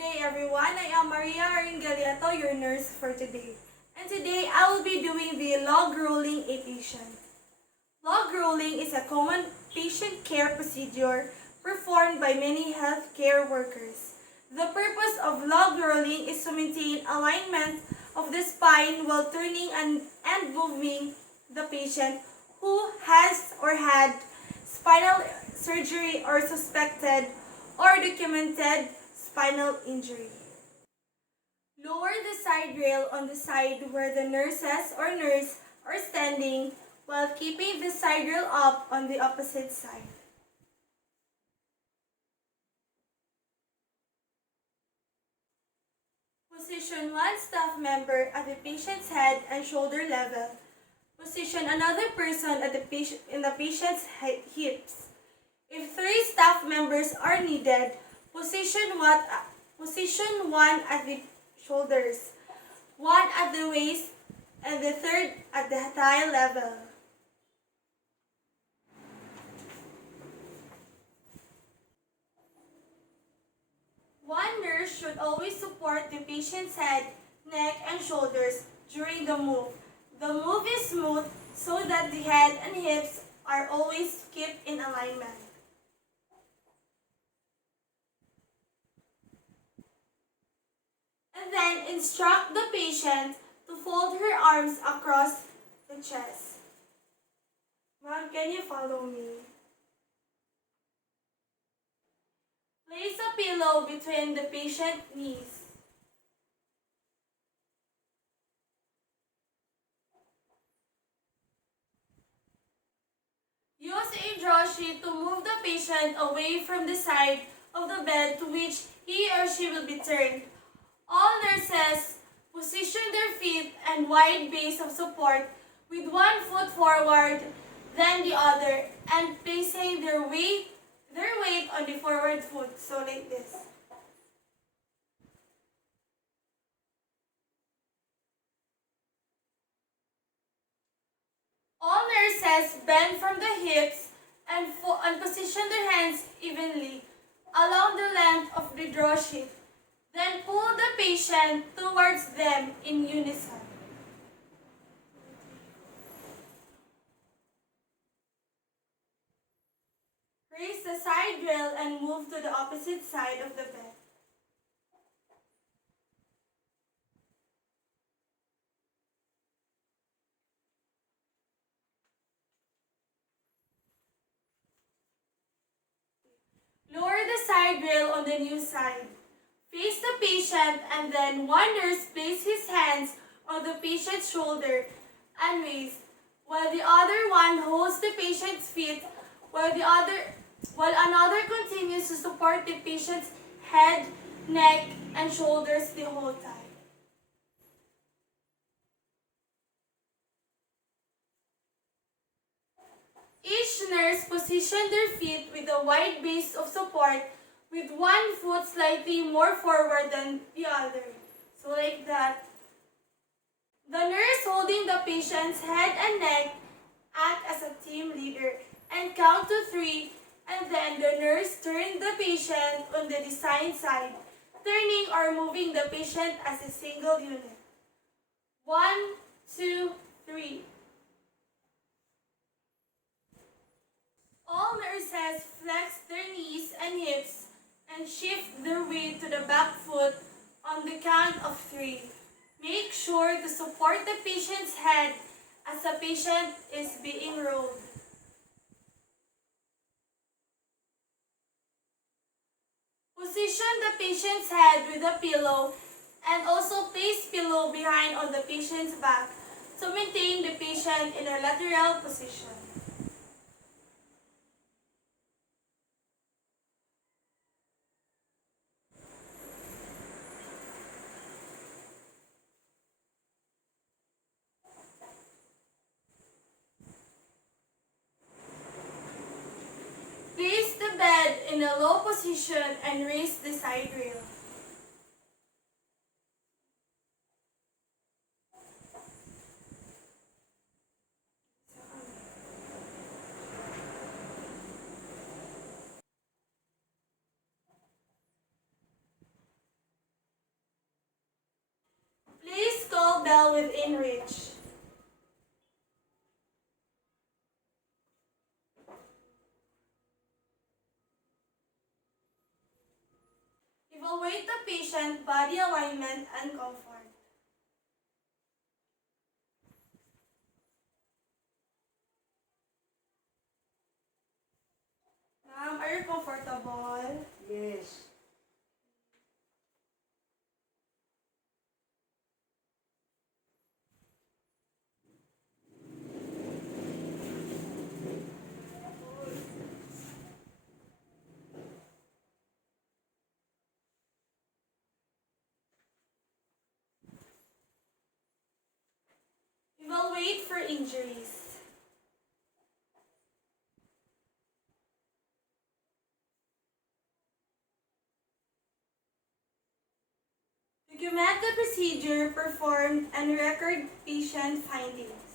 day everyone, I am Maria Aringaliato, your nurse for today. And today I will be doing the Logrolling A Patient. Logrolling is a common patient care procedure performed by many healthcare workers. The purpose of logrolling is to maintain alignment of the spine while turning and moving the patient who has or had spinal surgery or suspected or documented spinal injury. Lower the side rail on the side where the nurses or nurse are standing while keeping the side rail up on the opposite side. Position one staff member at the patient's head and shoulder level. Position another person at in the patient's hips. If three staff members are needed, position one at the shoulders, one at the waist, and the third at the thigh level. One nurse should always support the patient's head, neck, and shoulders during the move. The move is smooth so that the head and hips are always kept in alignment. And then instruct the patient to fold her arms across the chest. Ma'am, can you follow me? Place a pillow between the patient's knees. Use a draw sheet to move the patient away from the side of the bed to which he or she will be turned. All nurses position their feet and wide base of support with one foot forward, then the other, and placing their weight on the forward foot, so like this. All nurses bend from the hips and position their hands evenly along the length of the draw sheet. Then pull the patient towards them in unison. Raise the side rail and move to the opposite side of the bed. Lower the side rail on the new side. Face the patient and then one nurse places his hands on the patient's shoulder and waist, while the other one holds the patient's feet, while another continues to support the patient's head, neck, and shoulders the whole time. Each nurse positions their feet with a wide base of support with one foot slightly more forward than the other. So like that. The nurse holding the patient's head and neck act as a team leader and count to 3, and then the nurse turns the patient on the designed side, turning or moving the patient as a single unit. 1, 2, 3. All nurses flex their knees and hips and shift their weight to the back foot on the count of 3. Make sure to support the patient's head as the patient is being rolled. Position the patient's head with a pillow and also place pillow behind on the patient's back to maintain the patient in a lateral position. Place the bed in a low position and raise the side rail. within reach. Evaluate the patient body alignment and comfort. Ma'am, are you comfortable? Yes. Evaluate for injuries. Document the procedure performed and record patient findings.